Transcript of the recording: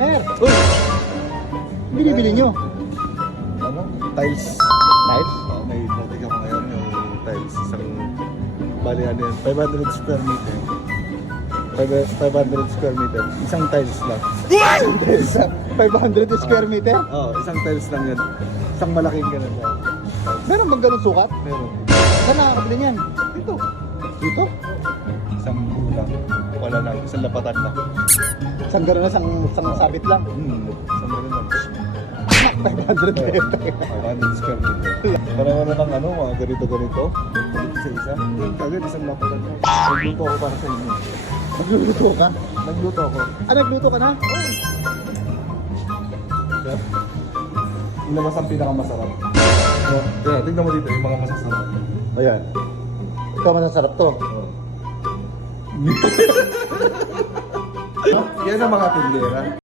Mer! Uy! Binibili nyo? Ano? Tiles. Tiles? May project ako ngayon yung tiles. Isang, bali ano yan, 500 square meter. 500 square meter. Isang tiles lang. Isang 500 square meter? Isang tiles lang yan. Isang malaking ganun lang. Meron bang ganun sukat? Meron. Saan nakakabili niyan? Ito. Dito? Isang lang. Wala lang. Isang lapatan lang. Isang gano'n na, isang sabit lang. Isang ganun lang. 500 meter. 500 square meter. Parang ano lang ano, mga ganito-ganito. Isa-isa. Kagad isang lapatan lang. Nagluto ako para sa inyo. Nagluluto ka? Nagluto ako. Ah, nagluto ka na? Sir, ilabas ang pinakamasarap. Tignan mo dito yung mga masasarap. Ayan. Ikaw masasarap to. Yan ang mga tindera.